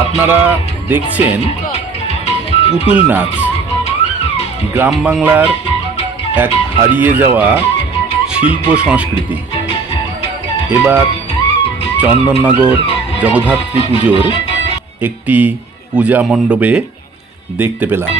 আপনারা দেখছেন পুতুল নাচ, গ্রাম বাংলার এক হারিয়ে যাওয়া শিল্প সংস্কৃতি। এবার চন্দননগর জগদ্ধাত্রী পুজোর একটি পূজা মণ্ডপে দেখতে পেলাম।